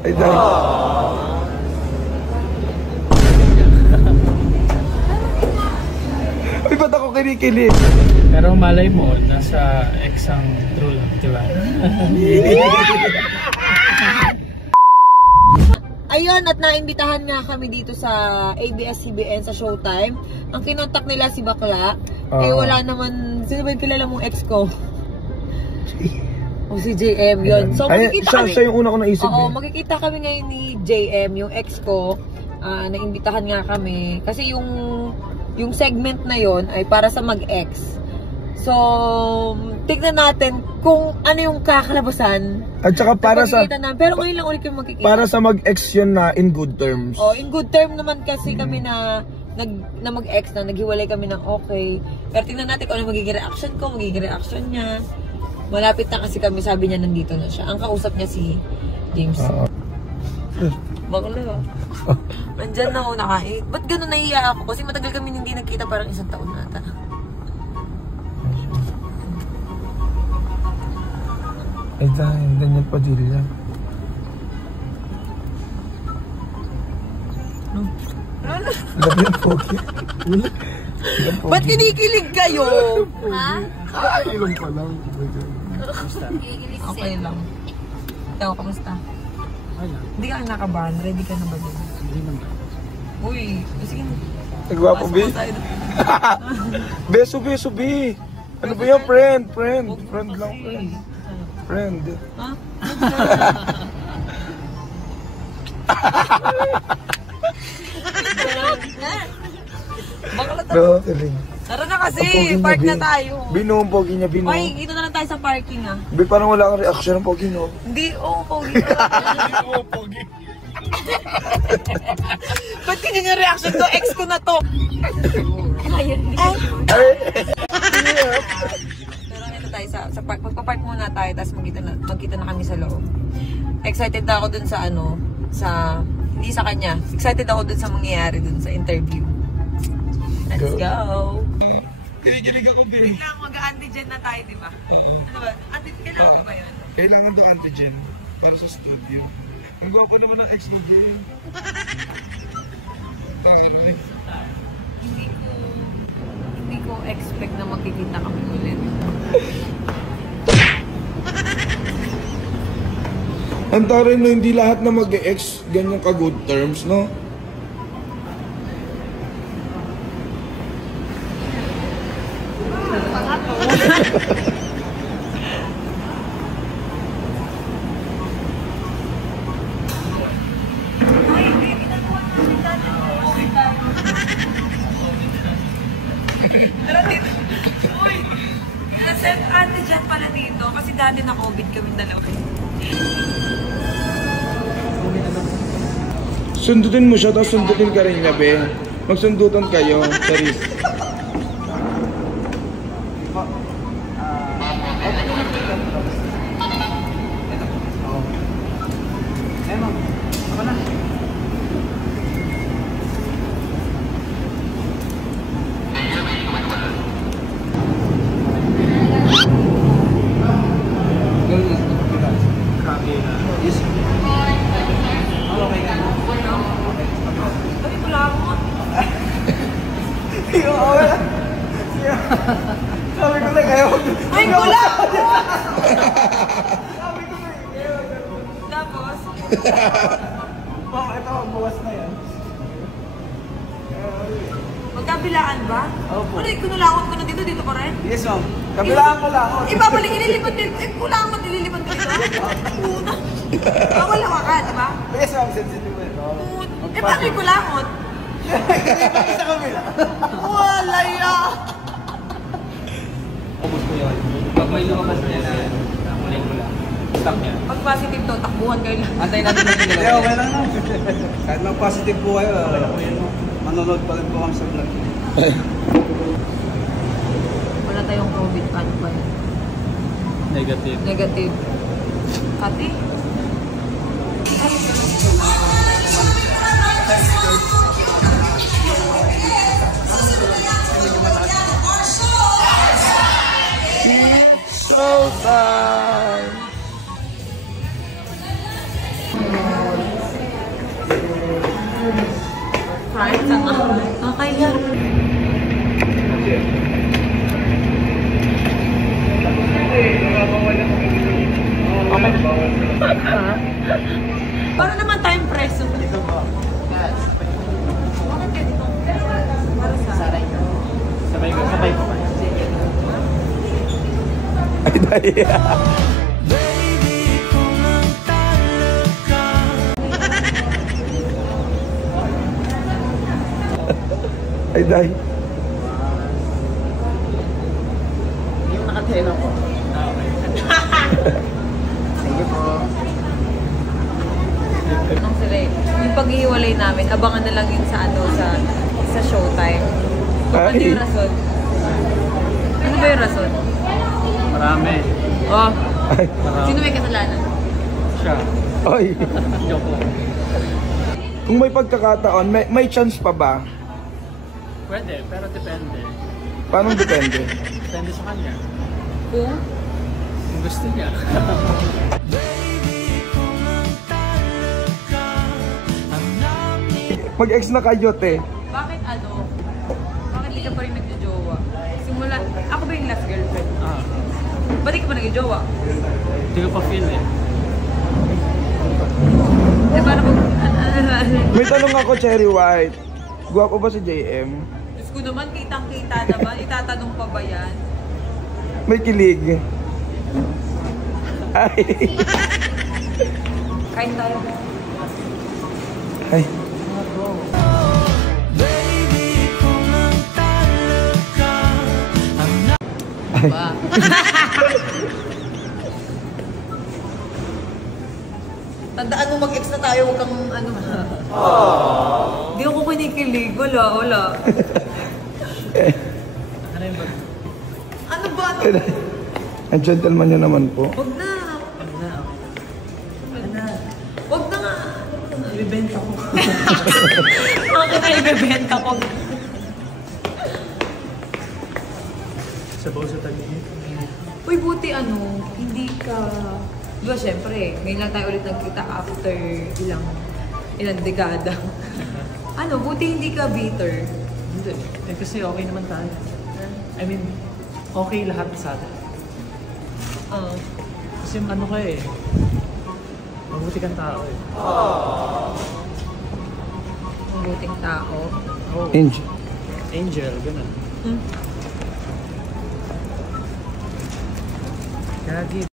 Ay, dahil. Ay, ba't ako kinikilig? Pero malay mo, nasa ex ang true love, di ba? Ayun, at naimbitahan nga kami dito sa ABS-CBN sa Showtime. Ang kinontak nila si Bakla. Eh wala naman, sino ba yung kilala mong ex ko? O si JM, yun. So makikita kami. Siya yung una ko naisip. Oo, makikita kami ngayon ni JM, yung ex ko. Naimbitahan nga kami. Kasi yung segment na yon ay para sa mag-ex. So, tignan natin kung ano yung kakalabasan. At saka para sa... Pero ngayon lang ulit kami magkikita. Para sa mag-ex yun na in good terms. Oh, in good term naman kasi kami na mag-ex na, naghiwalay kami ng okay. Pero tingnan natin kung ano magiging reaction ko, magiging reaction niya. Malapit na kasi kami, sabi niya nandito na siya. Ang kausap niya si James. Bakla. Nandyan na ako nakain. Ba't gano'n nahiya ako? Kasi matagal kami hindi nagkita, parang 1 taon na ata. Ay dahil, Daniel Padilla. Labi ang pogi. Ba't kinikilig kayo? Ha? Ilong pa lang. Okay lang. Ikaw, kamusta? Hindi ka nakabahan. Ready ka na ba din? Hindi naman. Uy, sige. Nagwapo, B? Beso, B. Ano ba yan, friend? Friend lang, friend. Friend. Ha? Bakla tayo. Tara na kasi, park na tayo. Bino, ang pogi niya, Bino. Ay, dito na lang tayo sa parking ah. Be, parang wala kang reaction ng pogi, no? Hindi, oo, pogi. Oo, pogi. Ba't ganyan yung reaction to? Ex ko na to. Ayun. Ay! Pero nito tayo sa park. Magpa-park muna tayo, tapos magkita na kami sa loob. Excited na ako dun sa hindi sa kanya. Excited ako dun sa mangyayari dun sa interview. Let's go! Kinikilig ako, B. Biglang mag-antigen na tayo, di ba? Oo. Ano ba? Kailangan ko ba yun? Kailangan to antigen para sa studio. Ang gwapo naman ng ex mo, Jane. Taray. Hindi ko expect na magkikita kami ulit. Ang taray no, hindi lahat na mag-ex ganyan ka good terms, no? Tara dito. Uy! Nasend antigen pala dito kasi dati na COVID kami dalawa. Sundutin mo siya, tapos sundutin ka rin niya, be. Magsundutan kayo, Charis. Sabi ko na kayo. Ay, gula! Tapos? Ito, buwas na yan. Magkabilaan ba? Opo. Ano, kunulakot ko na dito pa rin? Yes, ma'am. Kabilaan ko lang. Ibabalik, ililipat din. Kulangan ililipat ko dito. Una. Wala ka, diba? Yes, ma'am. Sensitive mo ito. Bakit kulangot? Sa kabila. Wala yan. Ubus ko yun. Pag may lumabas niya na mulay ko lang. Stop niya. Pag positive to, takbuhan kayo lang. Antay natin natin dalawa. Yeah, okay lang na. Kahit mag-positive po kayo, manonood pa rin po kami sa vlog. Wala tayong COVID. Paano ba yun? Negative. Negative. Kati? Showtime! Tanga. Nakakaya. Para naman tayong preso. Bakit ka dito? Para sa... Sabay ko pa. Ay, dahil. Ay, dahil. Yung nakatelo ko. Sige po. Anong sila eh. Yung paghihiwalay namin, abangan na lang yun sa ano, sa showtime. Ano Ay. yung rason? Ano ba yung rason? Marami. Oh, Ay. sino may kasalanan? Siya. Ay. Joke lang. Kung may pagkakataon, may chance pa ba? Pwede, pero depende. Paano depende? Depende sa kanya. Kung? Kung gusto niya. Mag-ex na kayo, te. Bakit ano? Bakit di ka pa rin nagjojowa? Simula, ako ba yung last girlfriend? Ba't di ka pa nagjojowa? Hindi ko pa feel eh. Eh, paano pag... May tanong ako, Cherry White. Guwapo ba si JM? Diyos ko naman, kitang-kita naman. Itatanong pa ba yan? May kilig. Ay. Kain tayo. Ay. Ba? Tandaan mo mag-ex na tayo, huwag kang ano. Hindi ako kinikilig. Wala. Ano yung ba? Ano ba? Ang gentleman niya naman po. Huwag na. Ano na? Huwag na nga. Ibibenta ko. Bakit na ibebenta ko? Sabaw sa tagigit. Uy, buti ano, hindi ka... Diba, syempre, ngayon lang tayo ulit nagkita after ilang dekada. Ano, buti hindi ka bitter. Hindi. Eh kasi okay naman tayo. I mean, okay lahat sa atin. Kasi ano ka eh. Mabuti kang tao eh. Mabuting tao. Oh, Angel. angel, ganun. Hmm. Gagi,